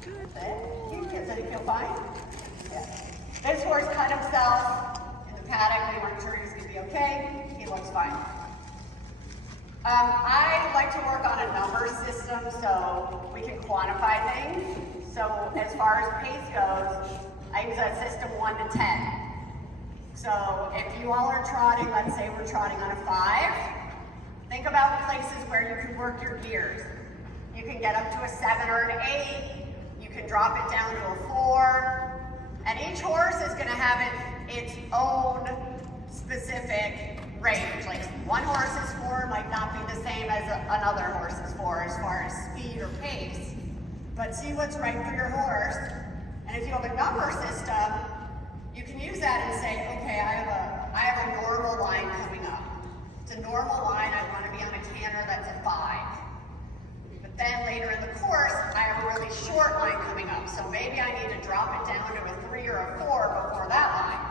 That's it. Does it feel fine? Yeah. This horse cut himself in the paddock. We weren't sure he was going to be okay. He looks fine. I like to work on a number system so we can quantify things. So as far as pace goes, I use a system 1 to 10. So if you all are trotting, let's say we're trotting on a 5, think about places where you can work your gears. You can get up to a 7 or an 8, you can drop it down to a 4, and each horse is going to have its own specific range. Like one horse's 4 might not be the same as another horse's 4 as far as speed or pace, but see what's right for your horse. And if you have a number system, you can use that and say, okay, I have a normal line coming up. It's a normal line, I want to be on a canter that's a 5. But then later in the course, I have a really short line coming up, so maybe I need to drop it down to a 3 or a 4 before that line.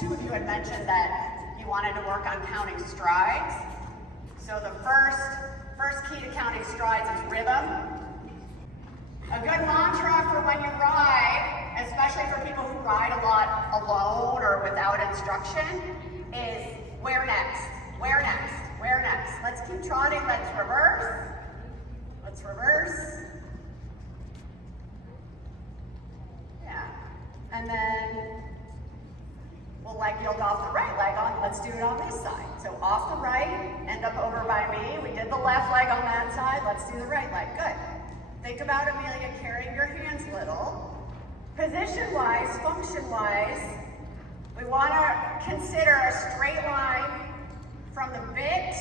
Two of you had mentioned that you wanted to work on counting strides. So the first key to counting strides is rhythm. A good mantra for when you ride, especially for people who ride a lot alone or without instruction, is where next, where next, where next. Let's keep trotting, let's reverse. Let's reverse. Yeah, and then we'll leg yield off the right leg on, let's do it on this side. So off the right, end up over by me. We did the left leg on that side, let's do the right leg, good. Think about, Amelia, carrying your hands little. Position-wise, function-wise, we want to consider a straight line from the bit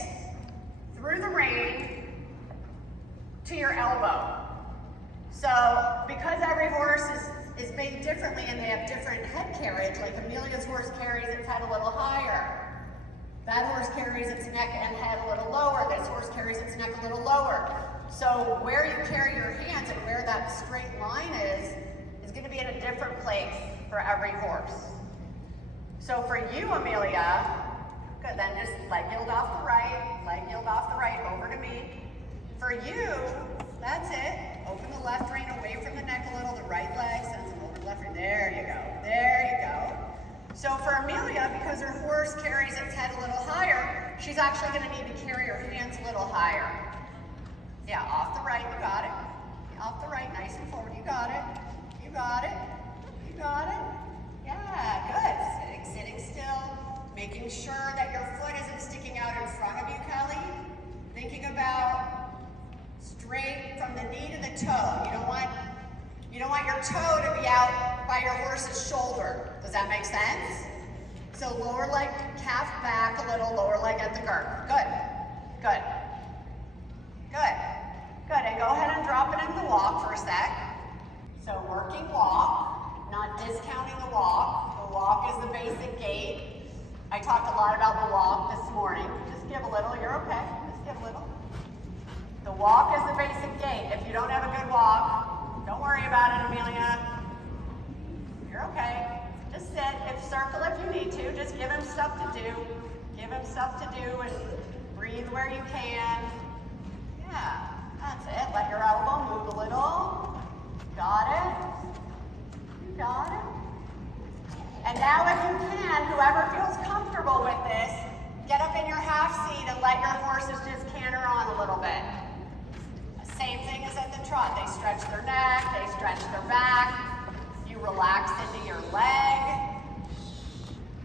through the rein to your elbow. So because every horse is made differently and they have different head carriage, like Amelia's horse carries its head a little higher. That horse carries its neck and head a little lower. This horse carries its neck a little lower. So where you carry your hands and where that straight line is going to be in a different place for every horse. So for you, Amelia, good, then just leg yield off the right, leg yield off the right, over to me. For you, that's it. Open the left rein away from the neck a little, the right leg sends them over the left rein. There you go, there you go. So for Amelia, because her horse carries its head a little higher, she's actually going to need to carry her hands a little higher. Yeah, off the right, you got it. Off the right, nice and forward, you got it. You got it. You got it. Yeah, good. Sitting still. Making sure that your foot isn't sticking out in front of you, Kelly. Thinking about straight from the knee to the toe. You don't want your toe to be out by your horse's shoulder. Does that make sense? So lower leg, calf back a little, lower leg at the girth. Good. Good. Good. Good. And go ahead and drop it in the walk for a sec. So working walk, not discounting the walk. The walk is the basic gait. I talked a lot about the walk this morning. Just give a little, you're okay. Just give a little. The walk is the basic gait. If you don't have a good walk, don't worry about it, Amelia. You're okay. Just sit, circle if you need to. Just give him stuff to do. Give him stuff to do and breathe where you can. Yeah, that's it. Let your elbow move a little. Got it? You got it? And now if you can, whoever feels comfortable with this, get up in your half seat and let your horses just canter on a little bit. Same thing as at the trot. They stretch their neck, they stretch their back. You relax into your leg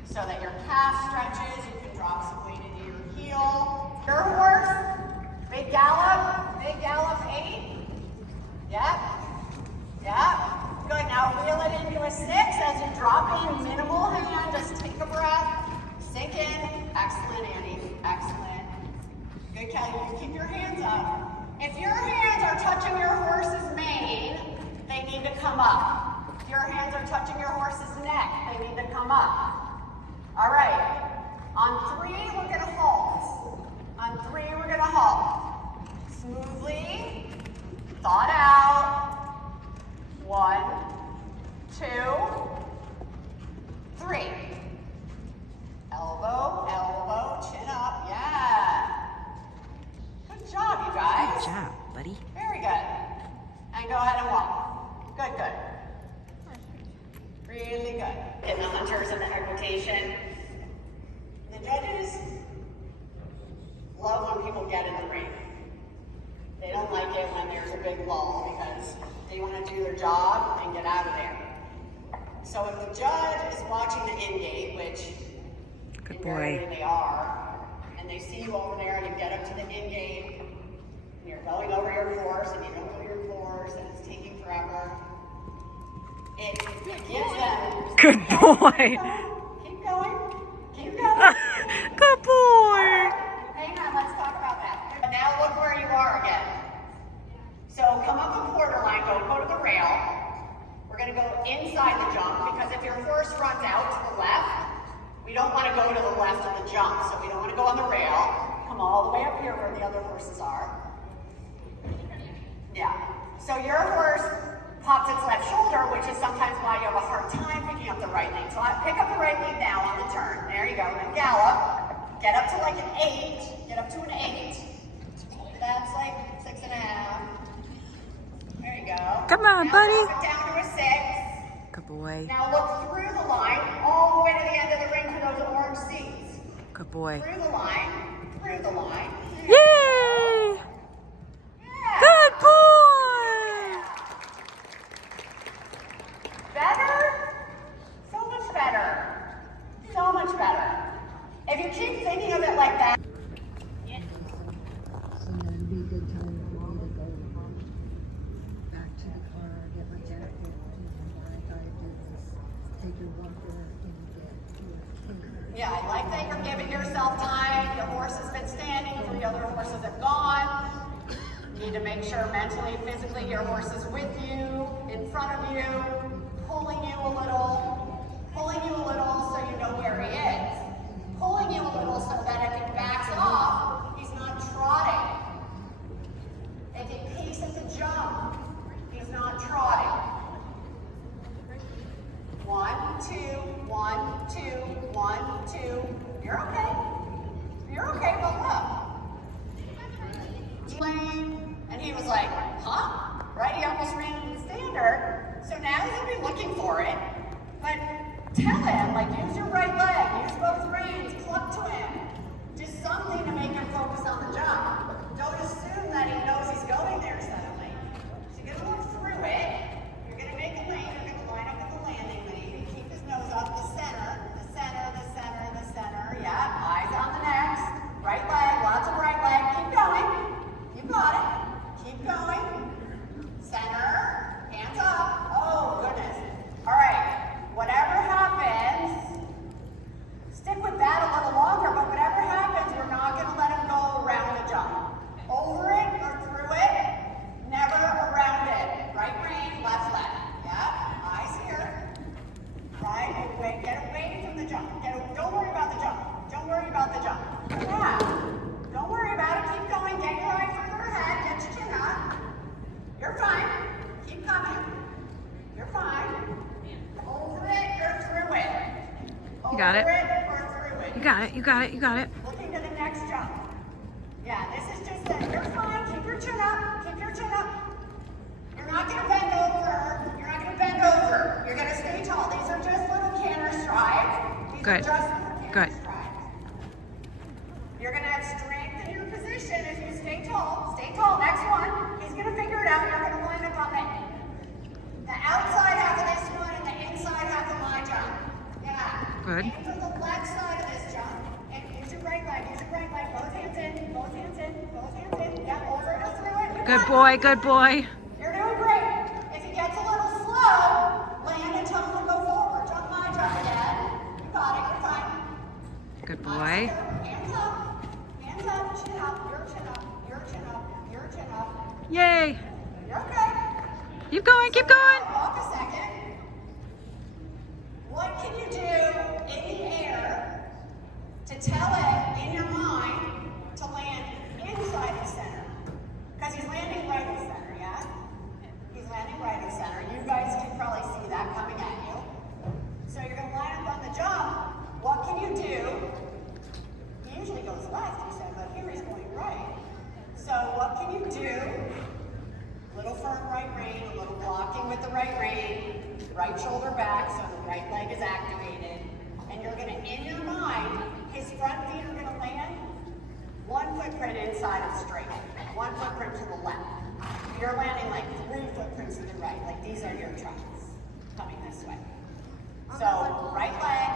so that your calf stretches. You can drop some weight into your heel. Your horse, big gallop 8. Yep. Yeah, good. Now wheel it into a 6 as you drop in, minimal hand, just take a breath, sink in. Excellent, Annie, excellent. Good, Kelly, you keep your hands up. If your hands are touching your horse's mane, they need to come up. If your hands are touching your horse's neck, they need to come up. All right, on 3, we're gonna halt. On 3, we're gonna halt. Smoothly, thought out. 1, 2, 3. Elbow, elbow, chin up. Yeah. Good job, you guys. Good job, buddy. Very good. And then go ahead and walk. Good, good. Really good. Getting the hunters and the equitation. The judges love when people get in the ring. They don't like it when there's a big lull because they want to do their job and get out of there. So if the judge is watching the in-gate, which invariably they are, and they see you over there and you get up to the in-gate, and you're going over your course and you don't know your course and it's taking forever, it gives them... Good boy. Keep going. Keep going. Good boy. Hang on, let's talk about that. And now look where you are again. So come up a quarter line, go to the rail. We're going to go inside the jump because if your horse runs out to the left, we don't want to go to the left of the jump. So we don't want to go on the rail. Come all the way up here where the other horses are. Yeah. So your horse pops its left shoulder, which is sometimes why you have a hard time picking up the right lead. So I pick up the right lead now on the turn. There you go. And gallop. Get up to like an 8. Get up to an 8. That's like 6.5. There you go. Come on, now buddy. Drop it down to a 6. Good boy. Now look through the line all the way to the end of the ring for those orange seats. Good boy. Through the line. Through the line. Yay! Yeah. Good boy! Better? So much better. So much better. If you keep thinking of it like that. So now it'd be a good time for me to go back to the car, get my jacket, and what I thought I'd do is take your walker and get your cane. Yeah, I like that you're giving yourself time. Your horse has been standing, 3 other horses have gone. You need to make sure mentally, physically, your horse is with you, in front of you, pulling you a little so you know where he is. Pulling you a little so that if he backs off, he's not trotting. If he peeks at the jump, he's not trotting. 1, 2, 1, 2, 1, 2. You're okay. You're okay, but look. Lane, and he was like, huh? Right? He almost ran into the standard. So now he'll be looking for it. But tell him, like, use your right leg, use both reins, cluck to him. Just something to make him focus on the jump. Don't assume that he knows he's going there suddenly. So you're gonna look through it. You're gonna make a lane. You're gonna line up with the landing lane. Keep his nose up the center, the center, the center, the center. Yeah, eyes on the next. Right leg, lots of right leg. Keep going. You got it. Keep going. Center, hands up. Oh, goodness. All right. Whatever happens, stick with that a little longer, but whatever happens, we're not going to let him go around the jump. Over it or through it, never around it. Right rein, left leg. Yeah, eyes here. Right, wait, get away from the jump. Don't worry about the jump. Don't worry about the jump. Yeah, don't worry about it. Keep going. Get your eye further ahead. Get your chin up. You're fine. Keep coming. You're fine. Over it or through it. You got it. Over it or through it. You got it. You got it. You got it. Looking to the next jump. Yeah, this is just that. You're fine. Keep your chin up. Keep your chin up. You're not going to bend over. You're not going to bend over. You're going to stay tall. These are just little canter strides. These Good. are just little canter Good. strides. You're going to have strength in your position if you stay tall. Stay tall. Next one. He's going to figure it out. You're going to line up on the outside half of this one and the inside half of my jump. Yeah. Good. Aim for the left side of this jump. And use your right leg. Use your right leg. Both hands in. Both hands in. Both hands in. Yeah, over it or through it. Good boy. Good boy. You're doing great. If he gets a little slow, land and tell him to go forward. Jump my jump again. You got it. You're fine. Good boy. Hands up. Hands up. Chin up. Your chin up. Your chin up. Your chin up. Yay. You're okay. Keep going. Keep going. Walk a second. What can you do in the air to tell it in your mind to land inside the center? Because he's landing right in the center, yeah? He's landing right in the center. You guys can probably see that coming at you. So you're going to line up on the jump. What can you do? He usually goes left, he said, but here he's going right. So what can you do? Little firm right rein. right shoulder back so the right leg is activated. And you're gonna, in your mind, his front feet are gonna land one footprint inside of straight, one footprint to the left. You're landing like 3 footprints to the right, like these are your tracks coming this way. So right leg,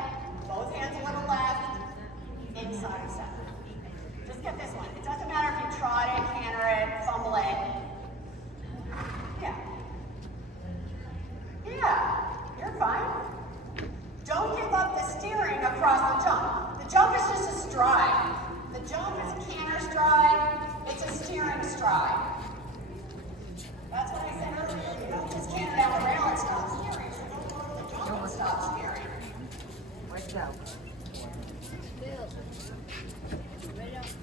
both hands a little left, inside of center. Just get this one. It doesn't matter if you trot it, canter it, fumble it. Yeah. Yeah, you're fine. Don't give up the steering across the jump. The jump is just a stride. The jump is a canter stride. It's a steering stride. That's what I said earlier. You don't just canter down the rail and stop steering. So don't go to the jump and stop steering. Let's go.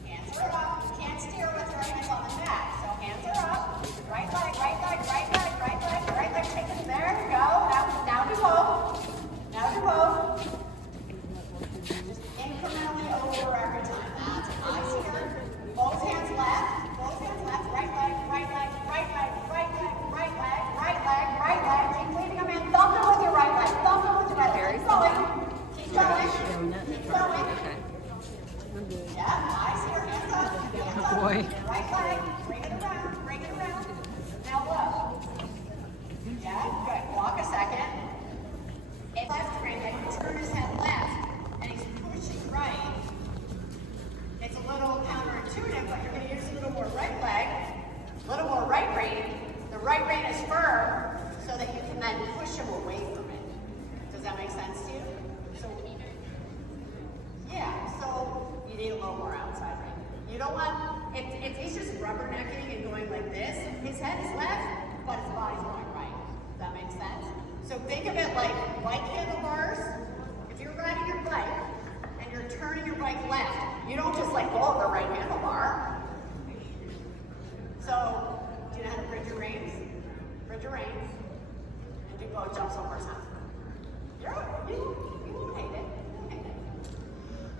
Hands are up. You can't steer with your hands on the mat. So hands are up. Right leg, right leg, right leg, right leg, right leg. Take it. There you go. Now do both. Now do both. Just incrementally over every time. That's eyes here. Both hands left. Both hands left. Right leg, right leg, right leg, right leg, right leg, right leg, right leg. Keep leading them in. Thump it with your right leg. Thump it with your right leg. Keep going. Keep going. Keep going. Yeah, eyes here. Hands up. Hands up. Boy. Right leg. Bring it around. Bring it around. Now look. Yeah, good. Walk a second. If left rein, then you turn his head left, and he's pushing right. It's a little counterintuitive, but you're going to use a little more right leg, a little more right rein. The right rein is firm, so that you can then push him away from it. Does that make sense to you? So, yeah, so you need a little more outside rein. You don't want, if he's just rubbernecking and going like this, his head is left, but his body's going right. Does that make sense? So think of it like bike handlebars. If you're riding your bike and you're turning your bike left, you don't just like go over the right handlebar. So, do you know how to bridge your reins? Bridge your reins. And do both jumps one more time. You won't hate it. You won't hate it.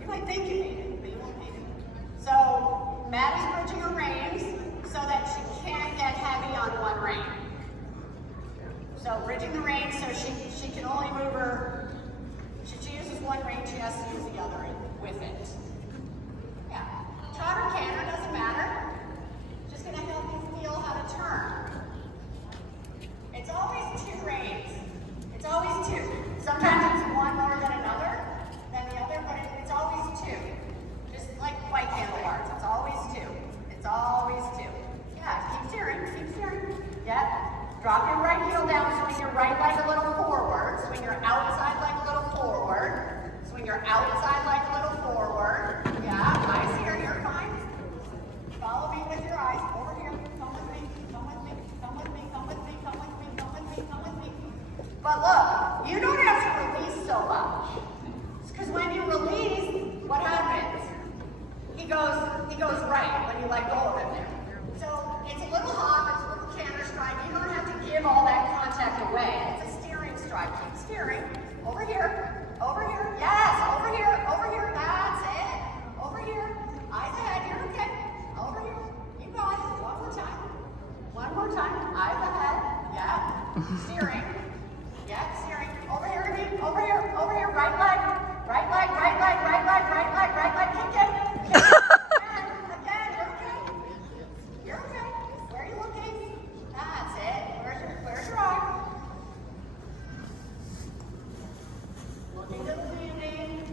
You might think you hate it, but you won't hate it. So, Maddie's bridging her reins so that she can't get heavy on one rein. So bridging the reins so she can only move her, she uses one rein, she has to use the other with it. Yeah. Trot or canter, doesn't matter. Just gonna help you feel how to turn. It's always 2 reins. It's always 2. Sometimes it's one more than another, than the other, but it's always 2. Just like bike handlebars, it's always 2. It's always 2. Yeah, keep steering, keep steering. Yeah. Drop your right heel down, swing your right leg a little forward, swing your outside leg a little forward, swing your outside leg a little forward. Yeah, eyes here, you're fine. Follow me with your eyes, over here, come with me, come with me, come with me, come with me, come with me, come with me, come with me. But look, you don't have to release so much. Because when you release, what happens? He goes right when you let go of him there. So it's a little hop, it's a little canter stride. You don't have to give all that contact away. It's a steering stride. Keep steering. Over here. Over here. Yes. Over here. Over here. That's it. Over here. Eyes ahead. You're okay. Over here. You got it. One more time. One more time. Eyes ahead. Yeah. Steering. Yeah. Steering. Over here again. Over here. Over here. Right leg. Right leg. Right leg. Right leg. Right leg. Right leg. Kick it. Kick it. Again. You're okay. You're okay. Where are you looking? That's it. Where's your eye? Looking to the landing.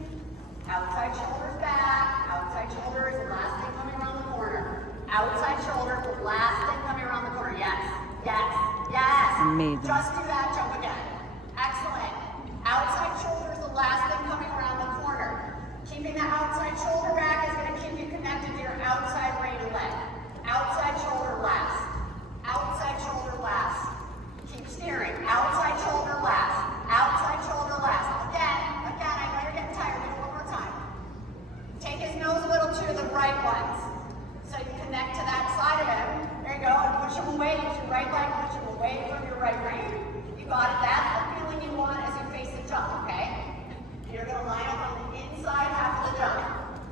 Outside shoulders back. Outside shoulder is the last thing coming around the corner. Outside shoulder, the last thing coming around the corner. Yes. Yes. Yes. Amazing. Just do that. Jump again. Excellent. Outside shoulder is the last thing coming around the corner. Keeping the outside shoulder back is going to keep you connected to your outside rein and leg. Outside shoulder last. Outside shoulder last. Keep steering. Outside shoulder last. Outside shoulder last. Again, I know you're getting tired. Do it one more time. Take his nose a little to the right ones. So you connect to that side of him. There you go. And push him away. Use your right leg. Push him away from your right rein. You got it. That's the feeling you want as you face the jump, okay? You're going to line up on the inside half of the jump.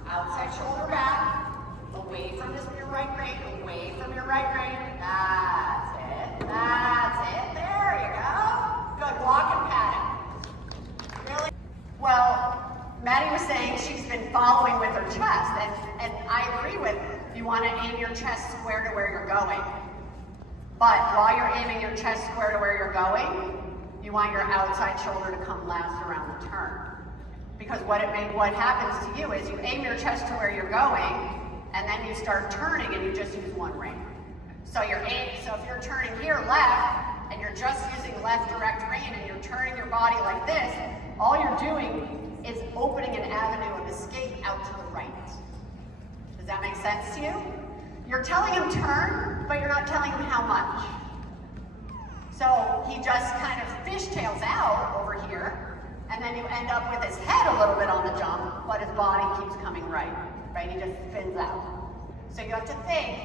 Outside shoulder back. Away from your right rein, away from your right rein. That's it. That's it. There you go. Good. Walk and your chest square to where you're going. But while you're aiming your chest square to where you're going, you want your outside shoulder to come last around the turn. Because what happens to you is you aim your chest to where you're going, and then you start turning and you just use one rein. So if you're turning here left, and you're just using left direct rein, and you're turning your body like this, all you're doing is opening an avenue of escape out to the right. Does that make sense to you? You're telling him turn, but you're not telling him how much. So he just kind of fishtails out over here, and then you end up with his head a little bit on the jump, but his body keeps coming right? He just spins out. So you have to think,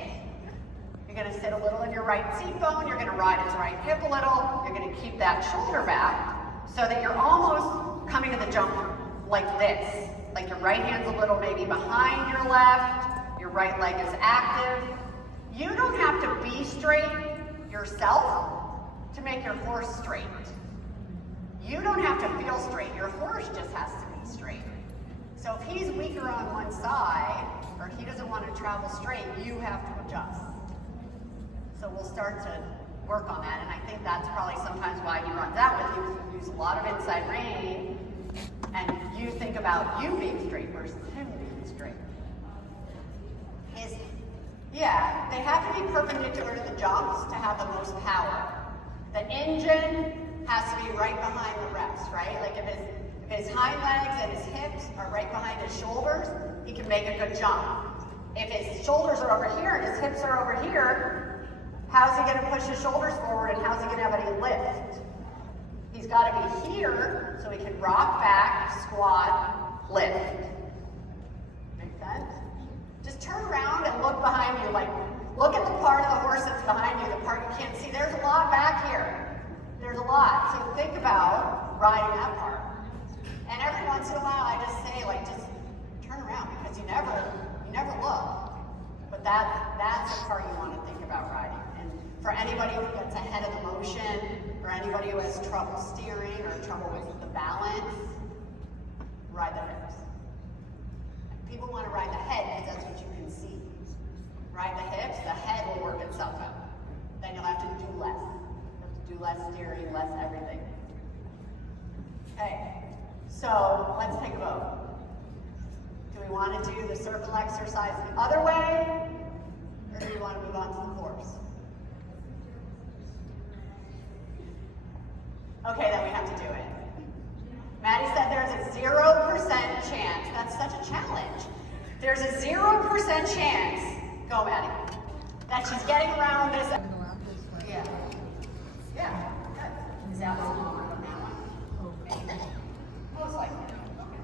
you're gonna sit a little in your right seat bone, you're gonna ride his right hip a little, you're gonna keep that shoulder back, so that you're almost coming to the jump like this. Like your right hand's a little maybe behind your left, your right leg is active. You don't have to be straight yourself to make your horse straight. You don't have to feel straight, your horse just has to be straight. So if he's weaker on one side, or he doesn't want to travel straight, you have to adjust. So we'll start to work on that, and I think that's probably sometimes why he runs out with you, because you use a lot of inside rein, and you think about you being straight versus him being straight. They have to be perpendicular to the jumps to have the most power. The engine has to be right behind the rest, right? Like if his hind legs and his hips are right behind his shoulders, he can make a good jump. If his shoulders are over here and his hips are over here, how's he gonna push his shoulders forward and how's he gonna have any lift? He's gotta be here so he can rock back, squat, lift. Make sense? Just turn around and look behind you, like look at the part of the horse that's behind you, the part you can't see. There's a lot back here. There's a lot. So think about riding that part. And every once in a while I just say, like, just turn around, because you never look. But that's the part you want to think about riding. And for anybody who gets ahead of the motion, or anybody who has trouble steering or trouble with the balance, ride the hips. People want to ride the head because that's what you can see. Ride the hips, the head will work itself out. Then you'll have to do less. You have to do less steering, less everything. Okay, so let's take a vote. Do we want to do the circle exercise the other way, or do we want to move on to the course? Okay, then we have to do it. Maddie said there's a 0% chance. That's such a challenge. There's a 0% chance, go Maddie, that she's getting around this. Yeah. Yeah, good. Is that one longer than that one? Okay. Most likely. Okay.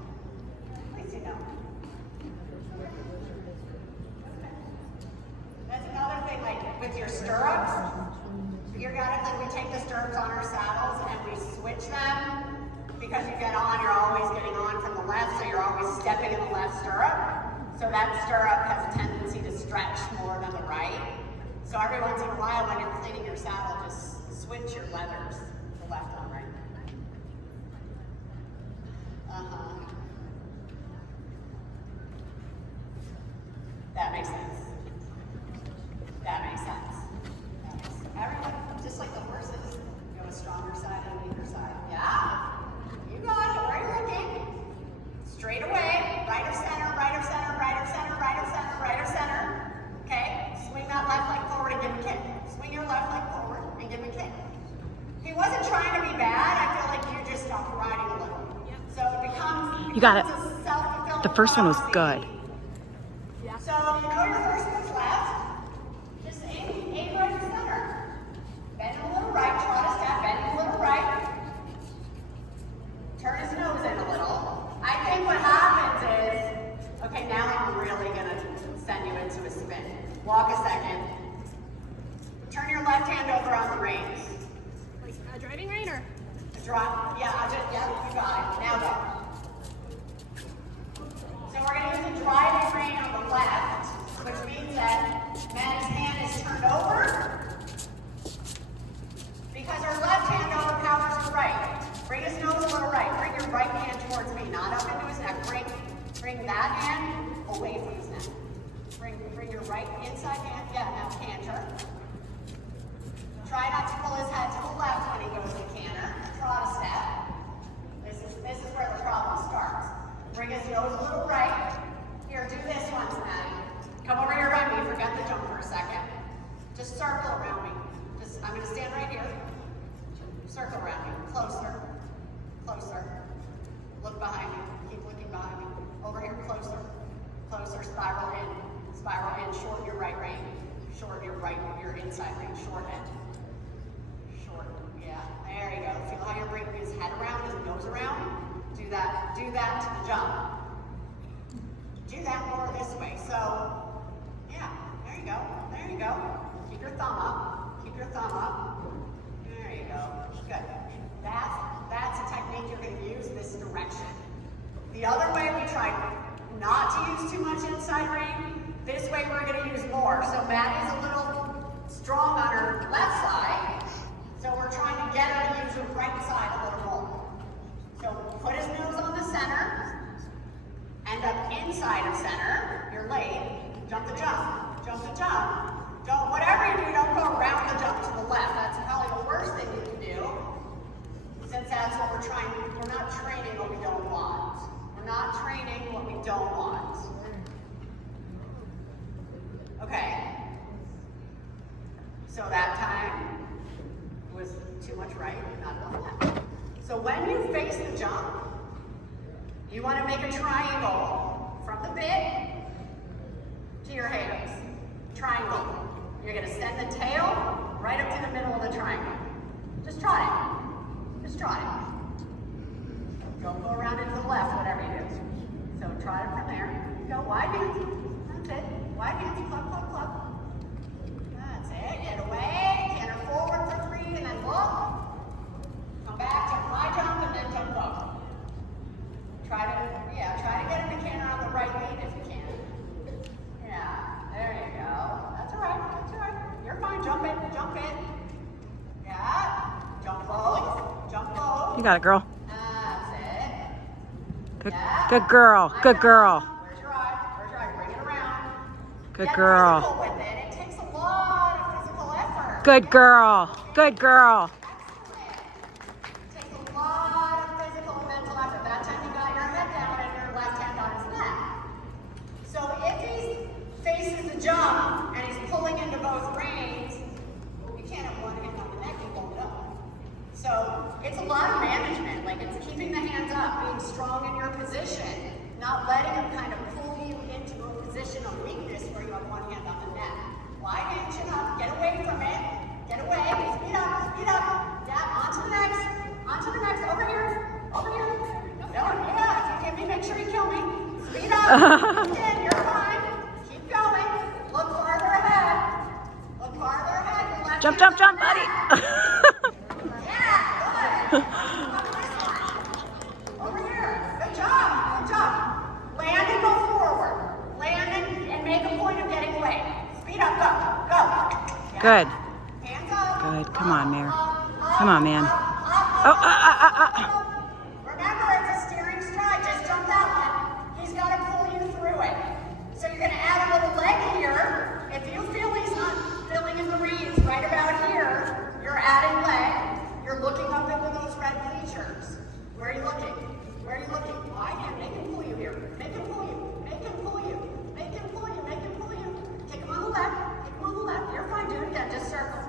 At least you know. Okay. That's another thing, like with your stirrups. You gotta, like, we take the stirrups on our saddles and we switch them. Because you get on, you're always getting on from the left, so you're always stepping in the left stirrup. So that stirrup has a tendency to stretch more than the right. So every once in a while when you're cleaning your saddle, just switch your leathers, the left and right. That makes sense. That makes sense. Everyone, just like the horses, you have a stronger side and a weaker side. Yeah. You got it. Where are you looking? Straight away. Right of center, right of center, right of center, right of center, right of center. Okay? Swing that left leg forward and give him a kick. Swing your left leg forward and give him a kick. He wasn't trying to be bad. I feel like you just stopped riding a little. So it becomes, You got it. a self-fulfilling The first one was prophecy. good. So you know your horse goes left. Just aim right of center. Bend a little right, trot a step, bend a little right. Turn his nose in a little. I think what happens is, okay, now I'm really gonna send you into a spin. Walk a second. Turn your left hand over on the reins. Like a driving rein or? Drop, yeah, you got it. Now go. So we're gonna use the driving rein on the left, which means that Maddie's hand is turned over, because our left hand overpowers the right. Bring his nose a little right. Bring your right hand towards me, not up into his neck. Bring that hand away from his neck. Bring your right inside hand direction. The other way we tried not to use too much inside rein. This way we're going to use more. So Maddie's a little strong on her left side. So we're trying to get her to use her right side a little more. So put his nose on the center. End up inside of center. You're late. Jump the jump. Jump the jump. Don't, whatever you do, don't go around the jump to the left. That's probably the worst thing you can do. Since that's what we're trying, we're not training what we don't want. We're not training what we don't want. Okay. So that time was too much right, not enough left. So when you face the jump, you want to make a triangle from the bit to your hands. Triangle. You're going to send the tail right up to the middle of the triangle. Just try it. Just try it. Don't go around into the left, whatever you do. So try it from there. Go wide hands. That's it. Wide hands. Club, club, club. That's it. Get away. Canter forward for 3 and then look. Come back, jump high jump, and then jump low. Try to get him to canter on the right lead if you can. Yeah, there you go. That's all right. That's all right. You're fine. Jump in. Jump in. Yeah. Jump low. Jump low. You got it, girl. That's it. Good, Yeah. good girl. Good girl. Where's your eye? Where's your eye? Bring it around. Good Get girl. physical with it. It takes a lot of physical effort. Good girl. Good girl. Excellent. It takes a lot of physical and mental effort. That time you got your head down and your left hand on his neck. So if he faces the jump and he's pulling into both reins, you can't have one hand on the neck and hold it up. So it's a lot of management. Like it's keeping the hands up, being strong in your position, not letting him kind of pull you into a position of weakness where you have one hand on the neck. Wide hand, chin up, get away from it. Get away, speed up, speed up. Yeah, on to the next, over here, over here. No, yeah, if you get me, make sure you kill me. Speed up, again, you're fine. Keep going, look farther ahead. Look farther ahead. Your left Jump, hand's jump, on jump, the buddy. neck. Yeah, good. Over here, good job, good job. Land and go forward. Land and make a point of getting away. Speed up, go, go. Yeah. Good. Hands up. Good. Come on, Mare. Up, Come on, man. up, Oh, up. Remember, it's a steering stride. Just jump that one. He's got to pull you through it. So you're going to add a little leg here. If you feel he's not filling in the reins right about here, you're adding leg. You're looking up into those red bleachers. Where are you looking? Where are you looking? I can make him pull you here. Make him pull you. Make him pull you. Make him pull you. Make him pull you. Take him on the left. Take him on the left. You're fine. Do it again. Just circle.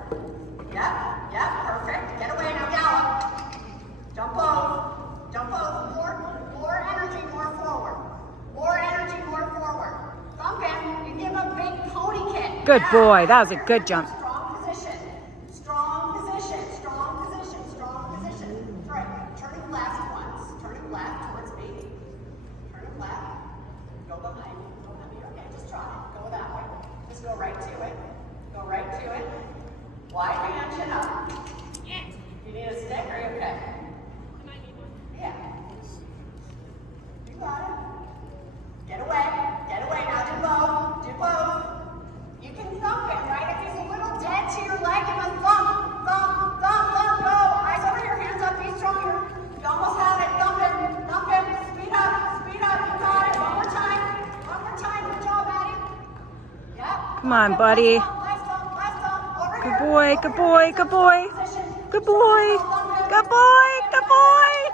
Yep. Yep. Perfect. Get away now. Gallop. Jump both. Jump both. More energy. More forward. More energy. More forward. Thump him. You give him a big pony kick. Good Yeah. boy. That was a good jump. Strong position. Strong position. Strong position. Strong position. That's right. Turn him left once. Turn him left towards me. Turn him left. Go behind me. Go behind me. Okay, just try it. Go that way. Just go right to it. Go right to it. Wide hand, chin up. You need a stick? Are you okay? Yeah. You got it. Get away. Get away. Now do both. Do both. You can thump him, right? If he's a little dead to your leg, give him a thump. Thump, thump, thump, go. Eyes over here, hands up, be stronger. You almost have it. Thump him. Thump him. Speed up. Speed up. You got it. One more time. One more time. Good job, Maddie. Yep. Come on, buddy. Left thump, left thump. Over Good here. boy. Over Good here. boy. Good boy. Position. Good boy. Good boy. Good boy.